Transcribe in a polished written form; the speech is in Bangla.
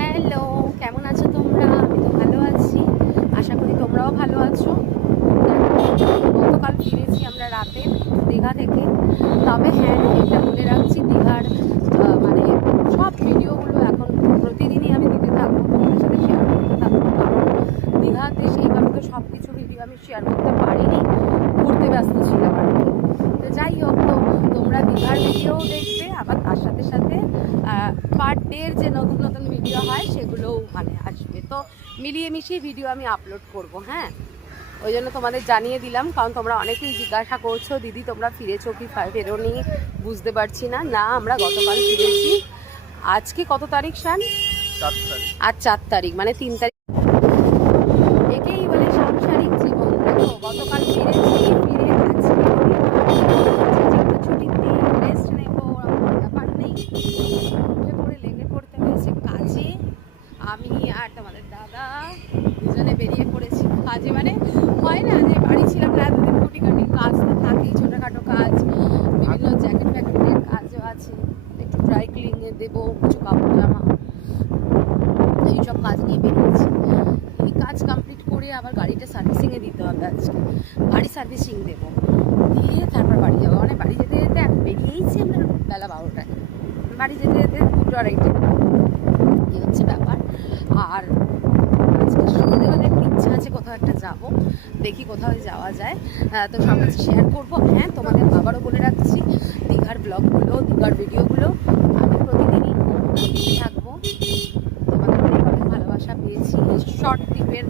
হ্যালো, কেমন আছো তোমরা? আমি তো ভালো আছি, আশা করি তোমরাও ভালো আছো। গতকাল ফিরেছি আমরা রাতে দীঘা থেকে। তবে হ্যাঁ, এটা বলে রাখছি, দীঘার মানে সব ভিডিওগুলো এখন প্রতিদিনই আমি দিতে থাকবো, তোমাদের সাথে শেয়ার করতে থাকবো। কারণ দীঘাতে সেইভাবে তো সব কিছু ভিডিও আমি শেয়ার করতে পারিনি, ঘুরতে ব্যস্ত ছিলাম আর কি। তো যাই হোক, তো তোমরা দীঘার ভিডিও দেখবে, আবার তার সাথে সাথে পার ডের যে নতুন নতুন ভিডিও হয় সেগুলোও মানে আসবে। তো মিলিয়ে মিশিয়ে ভিডিও আমি আপলোড করব। হ্যাঁ, ওই জন্য তোমাদের জানিয়ে দিলাম, কারণ তোমরা অনেকেই জিজ্ঞাসা করছো, দিদি তোমরা ফিরেছো কি ফেরোনি, বুঝতে পারছি না। না, আমরা গতকাল ফিরেছি। আজকে কত তারিখ শান? 4 তারিখ। আজ 4 তারিখ, মানে 3 তারিখ। একেই বলে সাংসারিক জীবন। দেখো, গতকাল ফিরেছি, ফিরে আজকে একটু ছুটির দিন, রেস্ট নেবো, আমার ব্যাপার নেই। উঠে পড়ে লেগে পড়তে হয়েছে কাজে। আমি আর তোমাদের দাদা দুজনে বেরিয়ে পড়েছি কাজে। মানে হয় না যে বাড়ি ছিলাম না এতদিন, কুটিকাটি কাজ তো থাকেই, ছোটোখাটো কাজ, বিভিন্ন জ্যাকেট ফ্যাকেটের কাজও আছে, একটু ড্রাই ক্লিনিংয়ে দেবো কিছু কাপড় জামা, এইসব কাজ নিয়ে বেরিয়েছি। এই কাজ কমপ্লিট করে আবার গাড়িটা সার্ভিসিংয়ে দিতে হবে। আজকে গাড়ি সার্ভিসিং দেবো, দিয়ে তারপর বাড়ি যাবো। মানে বাড়ি যেতে যেতে বেরিয়েইছি আমরা বেলা 12টায়, বাড়ি যেতে যেতে 2-2:30। এই হচ্ছে ব্যাপার। আর আজকে সন্ধ্যেবেলা একটু ইচ্ছা আছে কোথাও একটা যাবো, দেখি কোথাও যাওয়া যায়, তো সব কিছু শেয়ার করবো। হ্যাঁ, তোমাদের আবারও বলে রাখছি, দীঘার ব্লগগুলো, দীঘার ভিডিওগুলো আমি প্রতিদিনই দিতে থাকবো। তোমাদের অনেক অনেক ভালোবাসা পেয়েছি শর্ট ক্লিপের